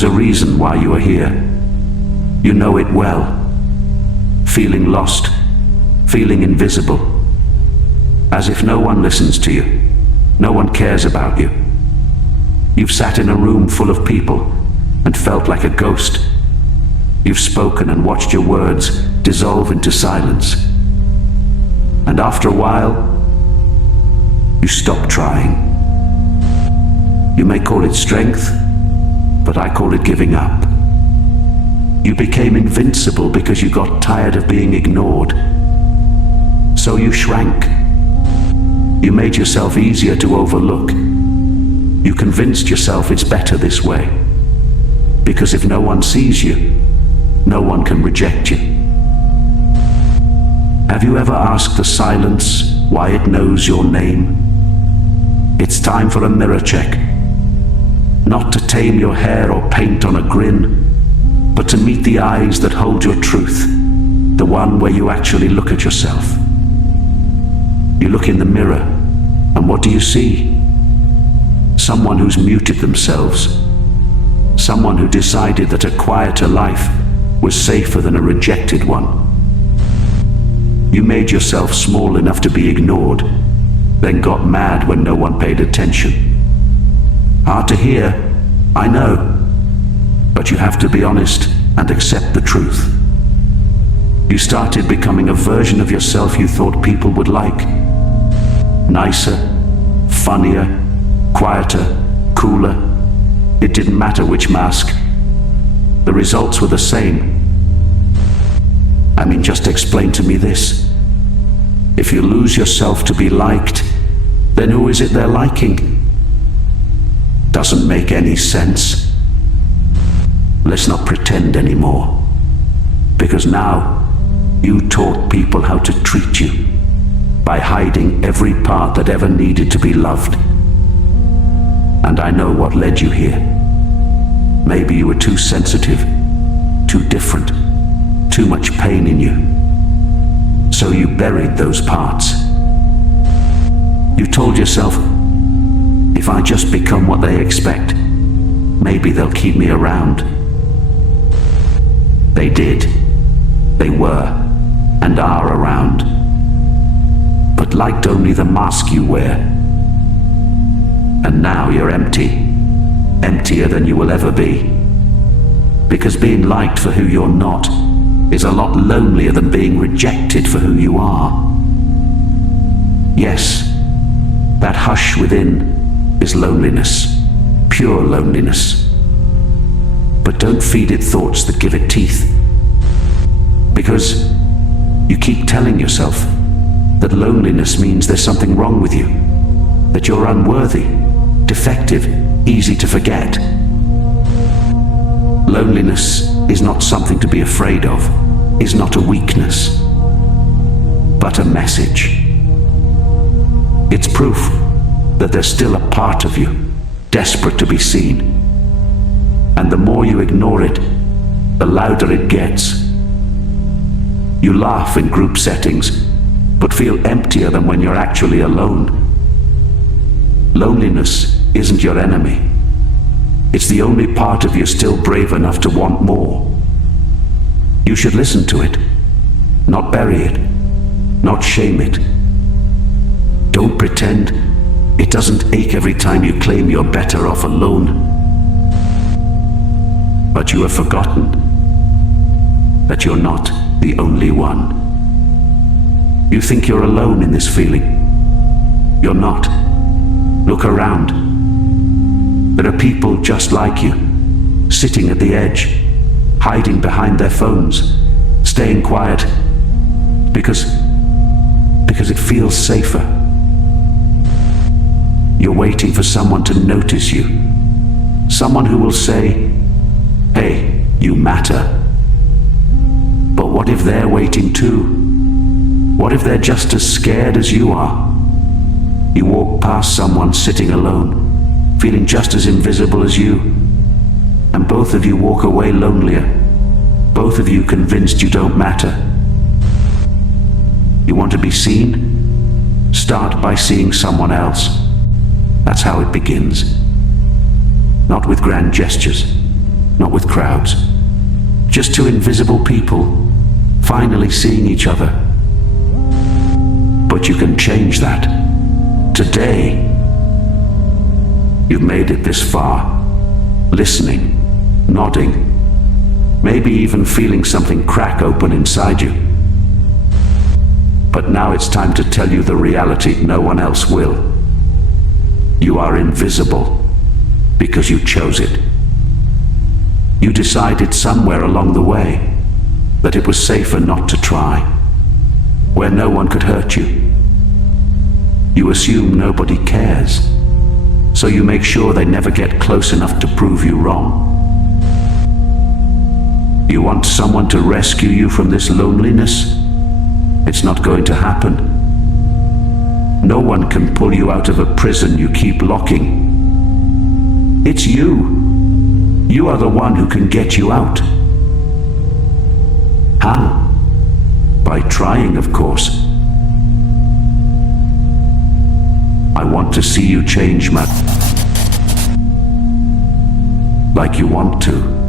is a reason why you are here. You know it well. Feeling lost, feeling invisible. As if no one listens to you, no one cares about you. You've sat in a room full of people and felt like a ghost. You've spoken and watched your words dissolve into silence. And after a while, you stop trying. You may call it strength, but I call it giving up. You became invincible because you got tired of being ignored. So you shrank. You made yourself easier to overlook. You convinced yourself it's better this way. Because if no one sees you, no one can reject you. Have you ever asked the silence why it knows your name? It's time for a mirror check. Not to tame your hair or paint on a grin, but to meet the eyes that hold your truth, the one where you actually look at yourself. You look in the mirror, and what do you see? Someone who's muted themselves. Someone who decided that a quieter life was safer than a rejected one. You made yourself small enough to be ignored, then got mad when no one paid attention. Hard to hear, I know, but you have to be honest and accept the truth. You started becoming a version of yourself you thought people would like. Nicer, funnier, quieter, cooler. It didn't matter which mask. The results were the same. I mean, just explain to me this. If you lose yourself to be liked, then who is it they're liking? Doesn't make any sense. Let's not pretend anymore. Because now, you taught people how to treat you by hiding every part that ever needed to be loved. And I know what led you here. Maybe you were too sensitive, too different, too much pain in you. So you buried those parts. You told yourself, if I just become what they expect, maybe they'll keep me around. They did. They were, and are around. But liked only the mask you wear. And now you're empty. Emptier than you will ever be. Because being liked for who you're not is a lot lonelier than being rejected for who you are. Yes, that hush within is loneliness, pure loneliness. But don't feed it thoughts that give it teeth. Because you keep telling yourself that loneliness means there's something wrong with you, that you're unworthy, defective, easy to forget. Loneliness is not something to be afraid of, is not a weakness, but a message. It's proof that there's still a part of you, desperate to be seen. And the more you ignore it, the louder it gets. You laugh in group settings, but feel emptier than when you're actually alone. Loneliness isn't your enemy. It's the only part of you still brave enough to want more. You should listen to it, not bury it, not shame it. Don't pretend it doesn't ache every time you claim you're better off alone. But you have forgotten that you're not the only one. You think you're alone in this feeling. You're not. Look around. There are people just like you, sitting at the edge, hiding behind their phones, staying quiet, because it feels safer. You're waiting for someone to notice you, someone who will say, "Hey, you matter." But what if they're waiting too? What if they're just as scared as you are? You walk past someone sitting alone, feeling just as invisible as you, and both of you walk away lonelier, both of you convinced you don't matter. You want to be seen? Start by seeing someone else. That's how it begins. Not with grand gestures, not with crowds. Just two invisible people, finally seeing each other. But you can change that. Today, you've made it this far, listening, nodding, maybe even feeling something crack open inside you. But now it's time to tell you the reality no one else will. You are invisible because you chose it. You decided somewhere along the way that it was safer not to try, where no one could hurt you. You assume nobody cares, so you make sure they never get close enough to prove you wrong. You want someone to rescue you from this loneliness? It's not going to happen. No one can pull you out of a prison you keep locking. It's you. You are the one who can get you out. How? By trying, of course. I want to see you change, Matt. Like you want to.